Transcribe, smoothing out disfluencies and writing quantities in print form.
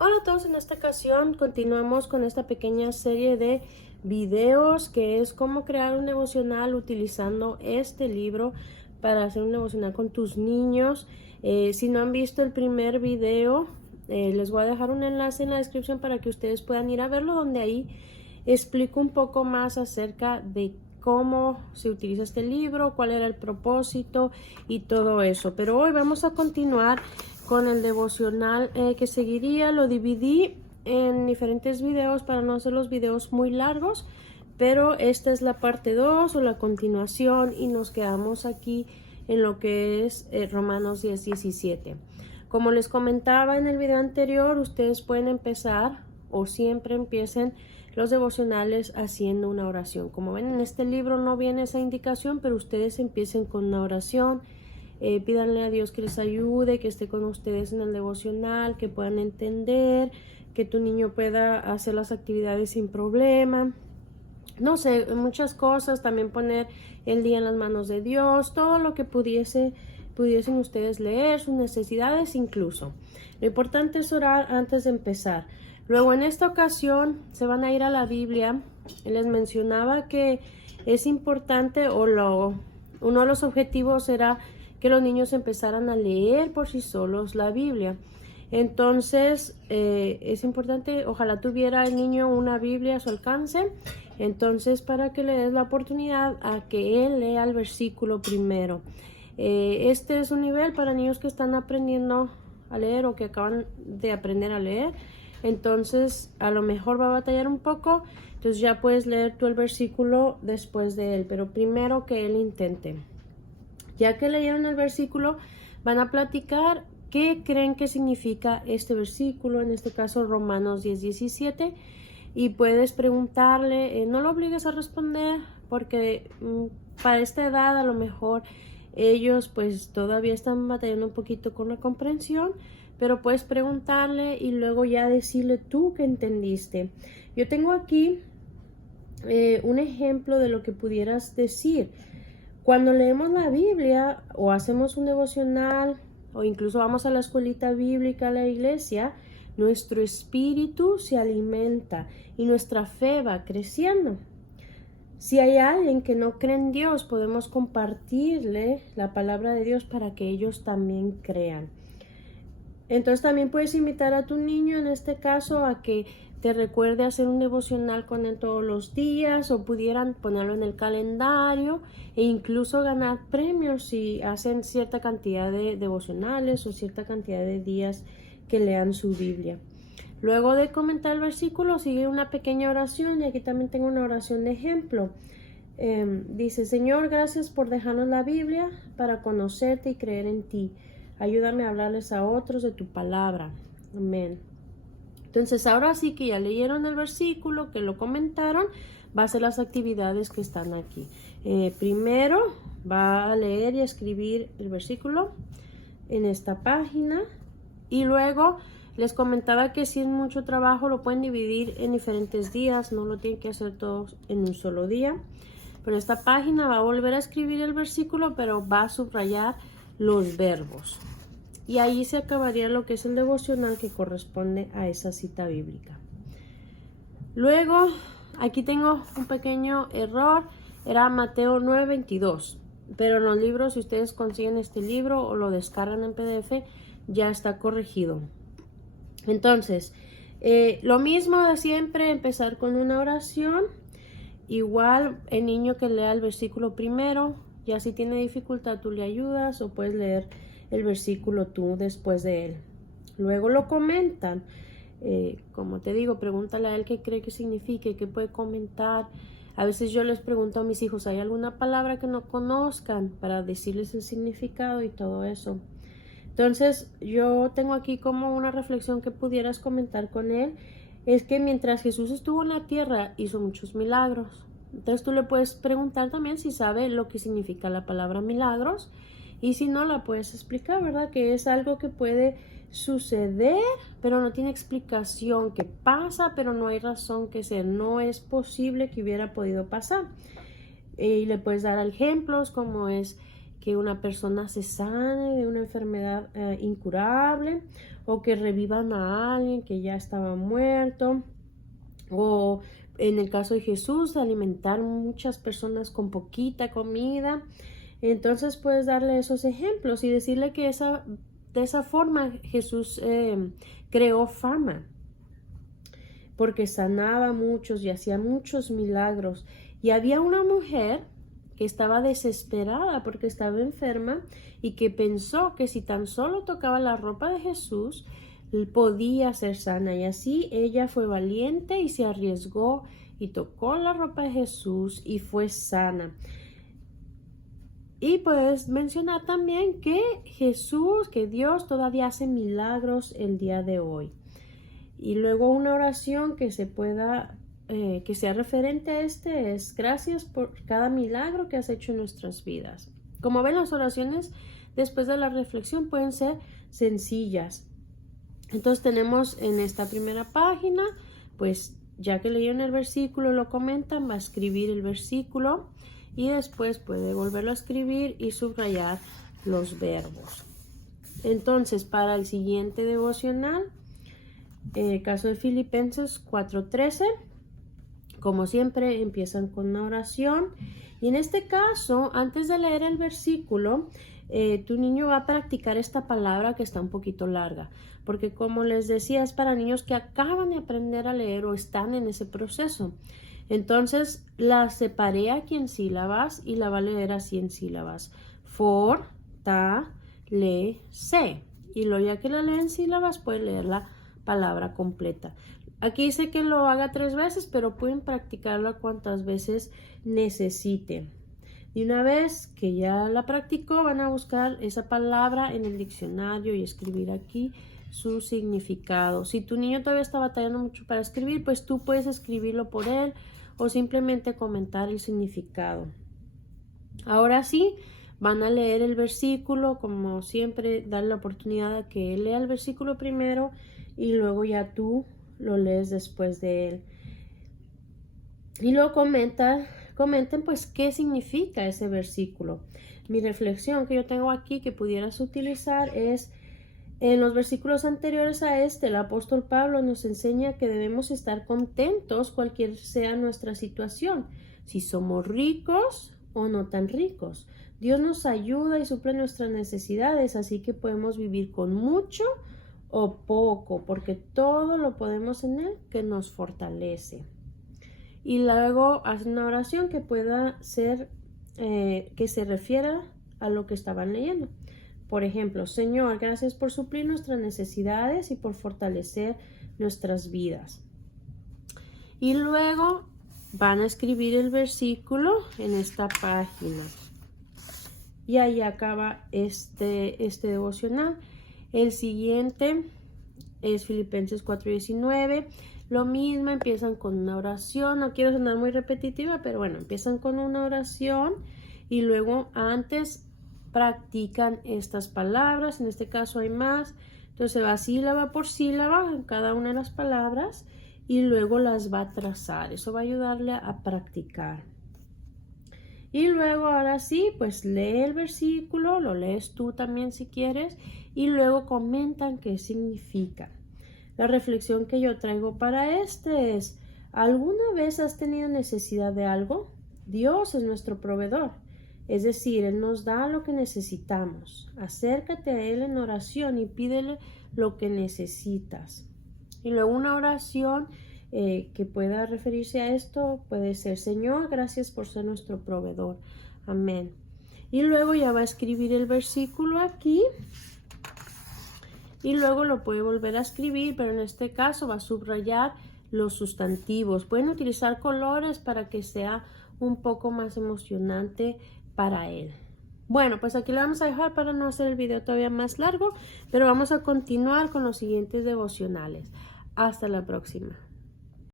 Hola a todos, en esta ocasión continuamos con esta pequeña serie de videos que es cómo crear un devocional utilizando este libro para hacer un devocional con tus niños. Si no han visto el primer video, les voy a dejar un enlace en la descripción para que ustedes puedan ir a verlo, donde ahí explico un poco más acerca de cómo se utiliza este libro, cuál era el propósito y todo eso. Pero hoy vamos a continuar con el devocional que seguiría. Lo dividí en diferentes videos para no hacer los videos muy largos, pero esta es la parte 2 o la continuación y nos quedamos aquí en lo que es Romanos 10:17. Como les comentaba en el video anterior, ustedes pueden empezar o siempre empiecen los devocionales haciendo una oración. Como ven, en este libro no viene esa indicación, pero ustedes empiecen con una oración. Pídanle a Dios que les ayude, que esté con ustedes en el devocional, que puedan entender, que tu niño pueda hacer las actividades sin problema. No sé, muchas cosas, también poner el día en las manos de Dios, todo lo que pudiesen ustedes leer, sus necesidades incluso. Lo importante es orar antes de empezar. Luego en esta ocasión se van a ir a la Biblia. Les mencionaba que es importante uno de los objetivos era que los niños empezaran a leer por sí solos la Biblia. Entonces es importante, ojalá tuviera el niño una Biblia a su alcance. Entonces, para que le des la oportunidad a que él lea el versículo primero. Este es un nivel para niños que están aprendiendo a leer o que acaban de aprender a leer. Entonces, a lo mejor va a batallar un poco. Entonces, ya puedes leer tú el versículo después de él, pero primero que él intente. Ya que leyeron el versículo, van a platicar qué creen que significa este versículo, en este caso Romanos 10:17. Y puedes preguntarle, no lo obligues a responder porque para esta edad a lo mejor ellos pues todavía están batallando un poquito con la comprensión, pero puedes preguntarle y luego ya decirle tú que entendiste. Yo tengo aquí un ejemplo de lo que pudieras decir. Cuando leemos la Biblia o hacemos un devocional o incluso vamos a la escuelita bíblica, a la iglesia, nuestro espíritu se alimenta y nuestra fe va creciendo. Si hay alguien que no cree en Dios, podemos compartirle la palabra de Dios para que ellos también crean. Entonces también puedes invitar a tu niño, en este caso, a que te recuerde hacer un devocional con él todos los días, o pudieran ponerlo en el calendario e incluso ganar premios si hacen cierta cantidad de devocionales o cierta cantidad de días que lean su Biblia. Luego de comentar el versículo sigue una pequeña oración, y aquí también tengo una oración de ejemplo. Dice: Señor, gracias por dejarnos la Biblia para conocerte y creer en ti. Ayúdame a hablarles a otros de tu palabra. Amén. Entonces, ahora sí que ya leyeron el versículo, que lo comentaron, va a hacer las actividades que están aquí. Primero va a leer y a escribir el versículo en esta página, y luego les comentaba que si es mucho trabajo lo pueden dividir en diferentes días, no lo tienen que hacer todos en un solo día. Pero esta página va a volver a escribir el versículo, pero va a subrayar los verbos. Y ahí se acabaría lo que es el devocional que corresponde a esa cita bíblica. Luego, aquí tengo un pequeño error, era Mateo 9:22. Pero en los libros, si ustedes consiguen este libro o lo descargan en PDF, ya está corregido. Entonces, lo mismo de siempre, empezar con una oración. Igual el niño que lea el versículo primero, ya si tiene dificultad tú le ayudas o puedes leer el versículo tú después de él. Luego lo comentan. Como te digo, pregúntale a él qué cree que signifique, qué puede comentar. A veces yo les pregunto a mis hijos, ¿hay alguna palabra que no conozcan? Para decirles el significado y todo eso. Entonces, yo tengo aquí como una reflexión que pudieras comentar con él. Es que mientras Jesús estuvo en la tierra, hizo muchos milagros. Entonces tú le puedes preguntar también si sabe lo que significa la palabra milagros, y si no, la puedes explicar, ¿verdad? Que es algo que puede suceder, pero no tiene explicación, que pasa, pero no hay razón que sea, no es posible que hubiera podido pasar. Y le puedes dar ejemplos como es que una persona se sane de una enfermedad incurable, o que revivan a alguien que ya estaba muerto, o en el caso de Jesús, alimentar muchas personas con poquita comida. Entonces puedes darle esos ejemplos y decirle que de esa forma Jesús creó fama, porque sanaba a muchos y hacía muchos milagros. Y había una mujer que estaba desesperada porque estaba enferma y que pensó que si tan solo tocaba la ropa de Jesús, podía ser sana. Y así ella fue valiente y se arriesgó y tocó la ropa de Jesús y fue sana. Y puedes mencionar también que Jesús, que Dios todavía hace milagros el día de hoy. Y luego una oración que se pueda, que sea referente a es: gracias por cada milagro que has hecho en nuestras vidas. Como ven, las oraciones después de la reflexión pueden ser sencillas. Entonces tenemos en esta primera página, pues ya que leyeron el versículo, lo comentan, va a escribir el versículo y después puede volverlo a escribir y subrayar los verbos. Entonces, para el siguiente devocional, caso de Filipenses 4:13, como siempre empiezan con una oración, y en este caso, antes de leer el versículo, tu niño va a practicar esta palabra que está un poquito larga, porque como les decía, es para niños que acaban de aprender a leer o están en ese proceso. Entonces la separé aquí en sílabas y la va a leer así en sílabas: fortalece. Y luego, ya que la lee en sílabas, puede leer la palabra completa. Aquí dice que lo haga 3 veces, pero pueden practicarla cuantas veces necesiten. Y una vez que ya la practicó, van a buscar esa palabra en el diccionario y escribir aquí su significado. Si tu niño todavía está batallando mucho para escribir, pues tú puedes escribirlo por él o simplemente comentar el significado. Ahora sí, van a leer el versículo. Como siempre, darle la oportunidad de que él lea el versículo primero y luego ya tú lo lees después de él. Y luego comenten pues qué significa ese versículo. Mi reflexión que yo tengo aquí que pudieras utilizar es: en los versículos anteriores a el apóstol Pablo nos enseña que debemos estar contentos cualquier sea nuestra situación, si somos ricos o no tan ricos. Dios nos ayuda y suple nuestras necesidades, así que podemos vivir con mucho o poco, porque todo lo podemos en Él que nos fortalece. Y luego haz una oración que pueda ser, que se refiera a lo que estaban leyendo. Por ejemplo: Señor, gracias por suplir nuestras necesidades y por fortalecer nuestras vidas. Y luego van a escribir el versículo en esta página. Y ahí acaba este devocional. El siguiente es Filipenses 4:19. Lo mismo, empiezan con una oración. No quiero sonar muy repetitiva, pero bueno, empiezan con una oración y luego antes practican estas palabras. En este caso hay más, entonces va sílaba por sílaba en cada una de las palabras y luego las va a trazar. Eso va a ayudarle a practicar. Y luego, ahora sí, pues lee el versículo, lo lees tú también si quieres, y luego comentan qué significa. La reflexión que yo traigo para es: ¿alguna vez has tenido necesidad de algo? Dios es nuestro proveedor. Es decir, Él nos da lo que necesitamos. Acércate a Él en oración y pídele lo que necesitas. Y luego una oración que pueda referirse a esto puede ser: Señor, gracias por ser nuestro proveedor. Amén. Y luego ya va a escribir el versículo aquí. Y luego lo puede volver a escribir, pero en este caso va a subrayar los sustantivos. Pueden utilizar colores para que sea un poco más emocionante para él. Bueno, pues aquí lo vamos a dejar para no hacer el video todavía más largo, pero vamos a continuar con los siguientes devocionales. Hasta la próxima.